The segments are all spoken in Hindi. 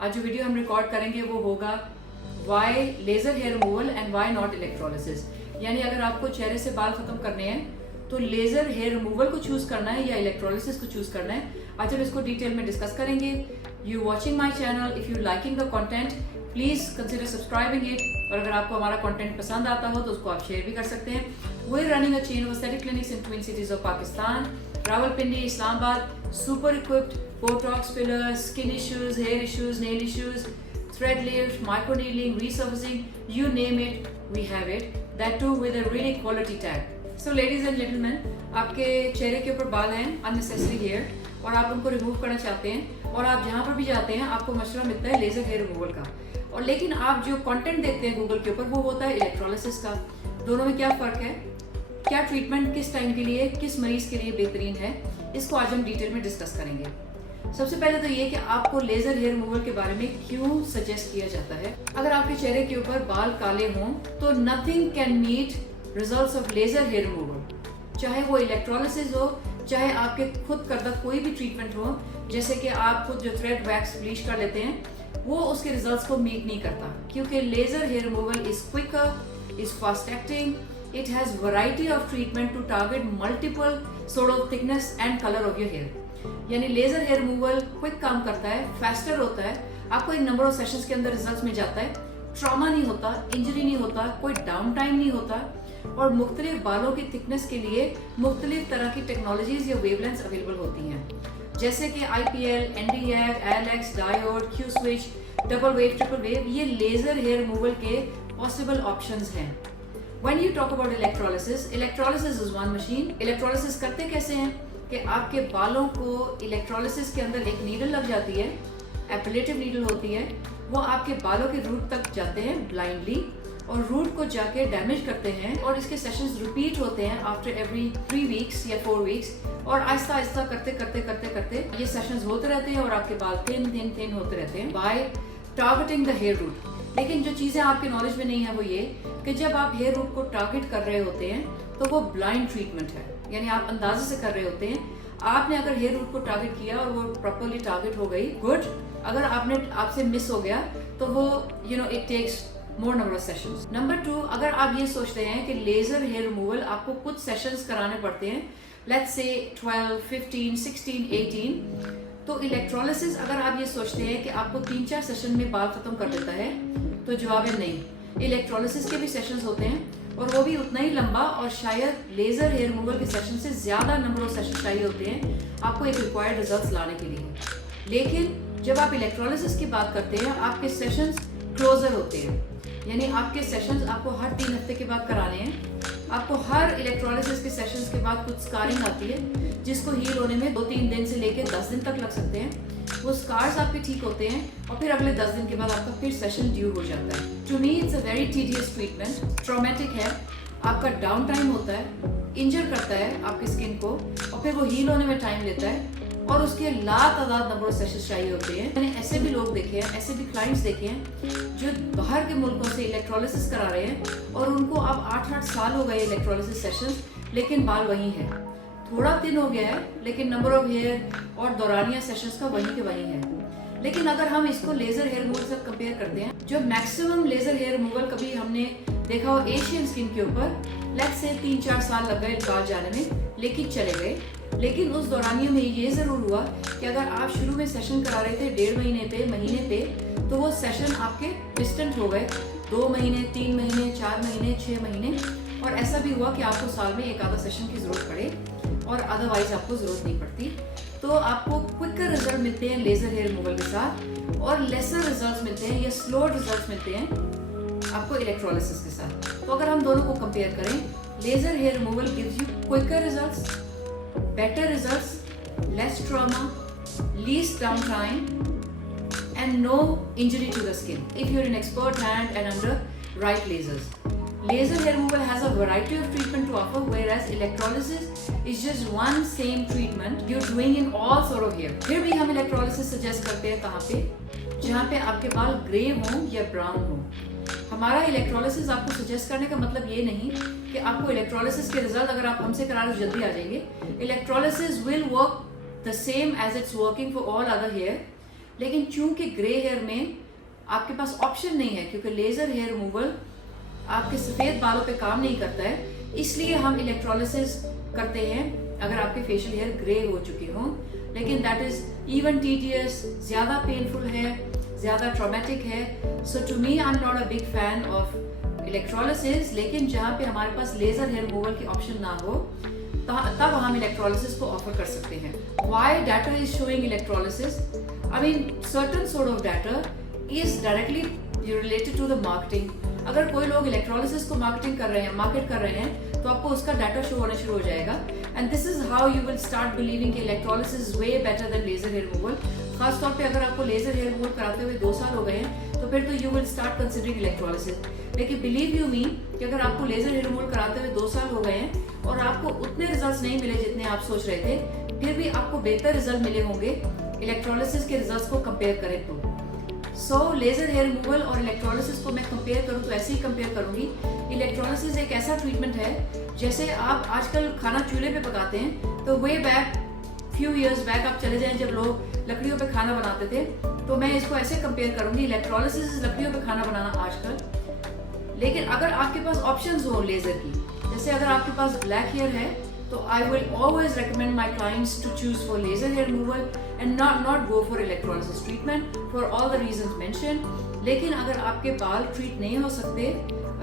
आज जो वीडियो हम रिकॉर्ड करेंगे वो होगा why laser hair removal and why not electrolysis. यानी अगर आपको चेहरे से बाल खत्म करने हैं तो लेजर हेयर रिमूवल को चूज करना है या इलेक्ट्रोलिसिस को चूज करना है। आज हम इसको डिटेल में डिस्कस करेंगे। You watching my channel, if you liking the content please consider subscribing it. और अगर आपको हमारा कंटेंट पसंद आता हो तो उसको आप शेयर भी कर सकते हैं। We are running a chain of aesthetic clinics in twin cities of Pakistan, Rawalpindi, Islamabad, super equipped Botox fillers, skin issues, hair issues, nail issues, thread lift, microneedling, resurfacing, you name it, we have it. That too with a really quality tag. So ladies and gentlemen, आपके चेहरे के ऊपर बाल हैं unnecessary hair और आप उनको रिमूव करना चाहते हैं और आप जहाँ पर भी जाते हैं आपको मशवरा मिलता है लेजर हेयर रिमूवल का, और लेकिन आप जो कंटेंट देखते हैं गूगल के ऊपर वो होता है इलेक्ट्रोलिसिस का। दोनों में क्या फर्क है, क्या ट्रीटमेंट किस टाइम के लिए किस मरीज के लिए बेहतरीन है, इसको आज हम डिटेल में डिस्कस करेंगे। सबसे पहले तो ये कि आपको लेजर हेयर रिमूवल के बारे में क्यों सजेस्ट किया जाता है। अगर आपके चेहरे के ऊपर बाल काले हों तो nothing can meet results of laser hair removal, चाहे वो इलेक्ट्रोलिसिस हो, चाहे आपके खुद करदा कोई भी ट्रीटमेंट हो, जैसे कि आप खुद जो थ्रेड वैक्स ब्लीच कर लेते हैं, वो उसके रिजल्ट्स को मीट नहीं करता, क्योंकि laser hair removal is quicker, is fast acting, it has variety of treatment to target multiple sort of thickness and color of your hair। यानी लेजर हेयर रिमूवल क्विक काम करता है, फास्टर होता है, आपको एक नंबर ऑफ सेशंस के अंदर रिजल्ट्स मिल जाता है, ट्रॉमा नहीं होता, इंजरी नहीं होता, कोई डाउन टाइम नहीं होता, और मुख्तलिफ बालों की थिकनेस के लिए मुख्तलिफ तरह की टेक्नोलॉजीज या वेवलेंथ्स अवेलेबल होती हैं, जैसे कि IPL, NDF, ALX, diode, Q switch, double wave, triple wave, ये लेजर हेयर रिमूवल के पॉसिबल ऑप्शंस हैं। When you talk about electrolysis, electrolysis is one machine। electrolysis करते कैसे हैं कि आपके बालों को इलेक्ट्रोलिसिस के अंदर एक नीडल लग जाती है, एपिलेटिव नीडल होती है, वो आपके बालों के रूट तक जाते हैं ब्लाइंडली और रूट को जाके डैमेज करते हैं, और इसके सेशंस रिपीट होते हैं आफ्टर एवरी 3 वीक्स या 4 वीक्स, और आहिस्ता आहिस्ता करते करते करते करते ये सेशंस होते रहते हैं और आपके बाल थिन होते रहते हैं by targeting the hair root. लेकिन जो चीजें आपके नॉलेज में नहीं है वो ये कि जब आप हेयर रूट को टारगेट कर रहे होते हैं तो वो ब्लाइंड ट्रीटमेंट है, यानी आप अंदाजे से कर रहे होते हैं। आपने अगर हेयर रूट को टारगेट किया और वो प्रॉपर्ली टारगेट हो गई, गुड। अगर आपसे मिस हो गया तो वो it takes more number of sessions. Number 2, अगर आप ये सोचते हैं कि लेजर हेयर रिमूवल आपको कुछ सेशंस कराने पड़ते हैं, लेट्स से 12, 15, 16, 18, तो इलेक्ट्रोलिसिस अगर आप ये सोचते हैं कि आपको 3-4 सेशन में बाल खत्म कर देता है, तो जवाब है नहीं। इलेक्ट्रोलिसिस के भी सेशंस होते हैं और वो भी उतना ही लंबा, और शायद लेजर हेयर रिमूवल के सेशन से ज्यादा नंबर ऑफ सेशन चाहिए होते हैं आपको एक रिक्वायर्ड रिजल्ट्स लाने के लिए। लेकिन जब आप इलेक्ट्रोलिसिस की बात करते हैं, आपके सेशंस क्लोजर होते हैं, यानी आपके सेशंस आपको हर 3 हफ्ते के बाद कराने हैं। आपको हर इलेक्ट्रोलिसिस के सेशंस के बाद कुछ स्कारिंग आती है जिसको हील होने में 2-3 दिन से लेकर 10 दिन तक लग सकते हैं। वो स्कार्स आपके ठीक होते हैं और फिर अगले 10 दिन के बाद आपका फिर सेशन ड्यू हो जाता है। To me it's a very tedious treatment, traumatic है, आपका डाउन टाइम होता है, इंजर करता है आपकी स्किन को, और फिर वो हील होने में टाइम लेता है, और उसके लातादाद नंबर ऑफ सेशंस चाहिए होते हैं। मैंने ऐसे भी लोग देखे हैं, ऐसे भी क्लाइंट्स देखे हैं जो बाहर के मुल्कों से इलेक्ट्रोलिसिस करा रहे हैं और उनको अब 8-8 साल हो गए इलेक्ट्रोलिसिस सेशंस, लेकिन बाल वही है, थोड़ा दिन हो गया है, लेकिन नंबर ऑफ हेयर और दौरानिया सेशंस का वही के वही है। लेकिन अगर हम इसको लेजर हेयर रिमूवल से कंपेयर करते हैं, जो मैक्सिमम लेजर हेयर रिमूवल कभी हमने देखा हो एशियन स्किन के ऊपर, लेट्स से 3-4 साल लग गए बाल जाने में, लेकिन चले गए। लेकिन उस दौरानियों में ये जरूर हुआ कि अगर आप शुरू में सेशन करा रहे थे 1.5 महीने पे, महीने पे, तो वो सेशन आपके डिस्टेंट हो गए 2 महीने, 3 महीने, 4 महीने, 6 महीने, और ऐसा भी हुआ कि आपको साल में एक आधा सेशन की जरूरत पड़े और अदरवाइज आपको जरूरत नहीं पड़ती। तो आपको क्विकर रिजल्ट मिलते हैं लेजर हेयर रिमूवल के साथ, और लेसर रिजल्ट्स मिलते हैं या स्लो रिजल्ट्स मिलते हैं आपको इलेक्ट्रोलिसिस के साथ। तो अगर हम दोनों को कंपेयर करें, laser hair removal gives you quicker results, better results, less trauma, least downtime, and no injury to the skin if you're in expert hand and under right lasers. Laser hair removal has a variety of treatment to offer, whereas electrolysis is just one same treatment you're doing in all sort of hair. फिर भी हम electrolysis suggest करते हैं कहाँ पे, जहाँ पे आपके बाल ग्रे हों या ब्राउन हों। हमारा इलेक्ट्रोलिसिस आपको सजेस्ट करने का मतलब ये नहीं कि आपको इलेक्ट्रोलिसिस के रिजल्ट अगर आप हमसे करा लो जल्दी आ जाएंगे। Electrolysis will work the same as it's working for all other hair, लेकिन चूंकि ग्रे हेयर में आपके पास ऑप्शन नहीं है, क्योंकि लेजर हेयर रिमूवल आपके सफेद बालों पे काम नहीं करता है, इसलिए हम इलेक्ट्रोलिसिस करते हैं अगर आपके फेशियल हेयर ग्रे हो चुके हों। लेकिन दैट इज इवन टीडियस, ज्यादा पेनफुल है, ज्यादा ट्रॉमेटिक है। So to me I am not a big fan of electrolysis. लेकिन जहाँ पे हमारे पास लेजर हेयर रिमूवल की ऑप्शन ना हो तब हम इलेक्ट्रोलिसिस को ऑफर कर सकते हैं। Why data is showing electrolysis? I mean certain sort of data is directly related to the marketing. अगर कोई लोग इलेक्ट्रोलिसिस को मार्केट कर रहे हैं तो आपको उसका डाटा शो होना शुरू हो जाएगा। And this is how you will start believing कि electrolysis is way better than laser hair removal. खासतौर पे अगर आपको लेजर हेयर रिमूवल कराते हुए 2 साल हो गए हैं तो फिर तो you will start considering electrolysis. लेकिन बिलीव यू मी कि अगर आपको लेजर हेयर रिमूवल कराते हुए 2 साल हो गए हैं और आपको उतने रिजल्ट्स नहीं मिले जितने आप सोच रहे थे, फिर भी आपको बेहतर रिजल्ट मिले होंगे इलेक्ट्रोलिसिस के रिजल्ट्स को कंपेयर करें तो। सो लेजर हेयर रिमूवल और इलेक्ट्रोलिसिस को मैं कंपेयर करूं तो ऐसे ही कंपेयर करूंगी। इलेक्ट्रोलिसिस एक ऐसा ट्रीटमेंट है जैसे आप आजकल खाना चूल्हे पे पकाते हैं, तो way back few years back आप चले जाएं जब लोग लकड़ियों पे खाना बनाते थे, तो मैं इसको ऐसे कंपेयर करूंगी। इलेक्ट्रोलिसिस लकड़ियों पे खाना बनाना आजकल। लेकिन अगर आपके पास ऑप्शंस हो लेजर की, जैसे अगर आपके पास ब्लैक हेयर है तो I will always recommend my clients to choose for laser hair removal and not go for electrolysis treatment for all the reasons mention. लेकिन अगर आपके बाल ट्रीट नहीं हो सकते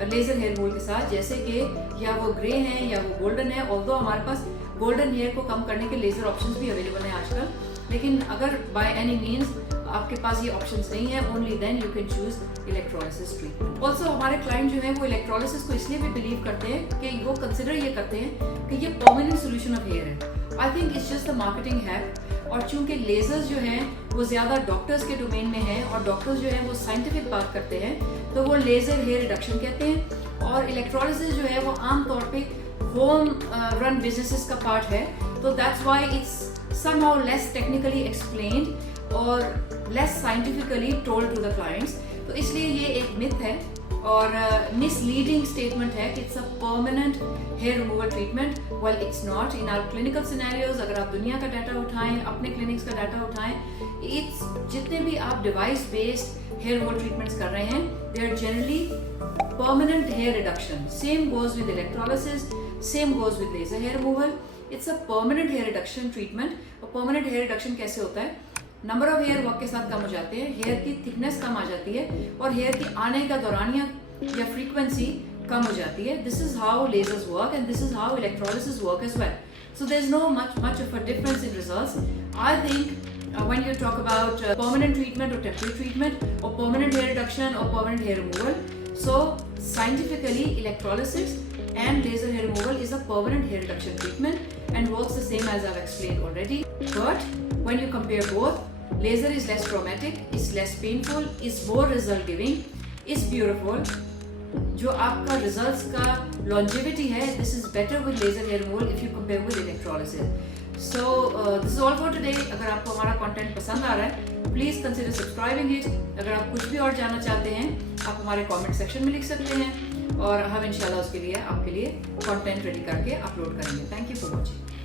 लेजर हेयर रिमूवल के साथ, जैसे कि या वो ग्रे हैं या वो गोल्डन है, ऑल्दो हमारे पास गोल्डन हेयर को कम करने के लेजर ऑप्शंस भी अवेलेबल हैं आजकल, लेकिन अगर बाय एनी मीन्स आपके पास ये ऑप्शंस नहीं है, only then you can choose electrolysis treatment. Also हमारे क्लाइंट जो है वो इलेक्ट्रोलिसिस को इसलिए भी बिलीव करते हैं कि वो कंसिडर ये करते हैं कि ये परमानेंट सोल्यूशन ऑफ हेयर है। I think it's just the marketing hack. और चूंकि लेजर्स जो हैं वो ज्यादा डॉक्टर्स के डोमेन में है और डॉक्टर्स जो है वो साइंटिफिक बात करते हैं, तो वो लेजर हेयर रिडक्शन कहते हैं। और इलेक्ट्रोलिसिस जो है वो आमतौर पे होम रन बिजनेसेस का पार्ट है, तो that's why it's somehow less technically explained और less scientifically told to the clients। तो इसलिए ये एक मिथ है और misleading statement है कि it's a permanent hair removal treatment, while it's not। in our clinical scenarios अगर आप दुनिया का डाटा उठाएं, अपने क्लिनिक्स का डाटा उठाएं, it's जितने भी आप device based hair removal treatments कर रहे हैं, they are generally permanent hair reduction। same goes with electrolysis, same goes with laser hair removal। It's a permanent hair reduction treatment. और परमानेंट हेयर रिडक्शन कैसे होता है? नंबर ऑफ हेयर वक्त के साथ कम हो जाते हैं, हेयर की थिकनेस कम आ जाती है और हेयर की आने का दौरान या फ्रीक्वेंसी कम हो जाती है। This is how lasers work and this is how electrolysis work as well. So there is no much of a difference in results। I think when you talk about permanent treatment or temporary treatment or permanent hair reduction or permanent hair removal, so scientifically electrolysis and laser hair removal is a permanent hair reduction treatment and works the same as I've explained already। But when you compare both, laser is less traumatic, is less painful, is more result giving, is beautiful। जो आपका रिजल्ट्स का longevity है, this is better with laser hair removal if you compare with electrolysis। So this is all for today। अगर आपको हमारा कंटेंट पसंद आ रहा है प्लीज कंसिडर सब्सक्राइबिंग इट। अगर आप कुछ भी और जानना चाहते हैं आप हमारे कमेंट सेक्शन में लिख सकते हैं और हम इंशाल्लाह उसके लिए आपके लिए कंटेंट रेडी करके अपलोड करेंगे। Thank you for watching.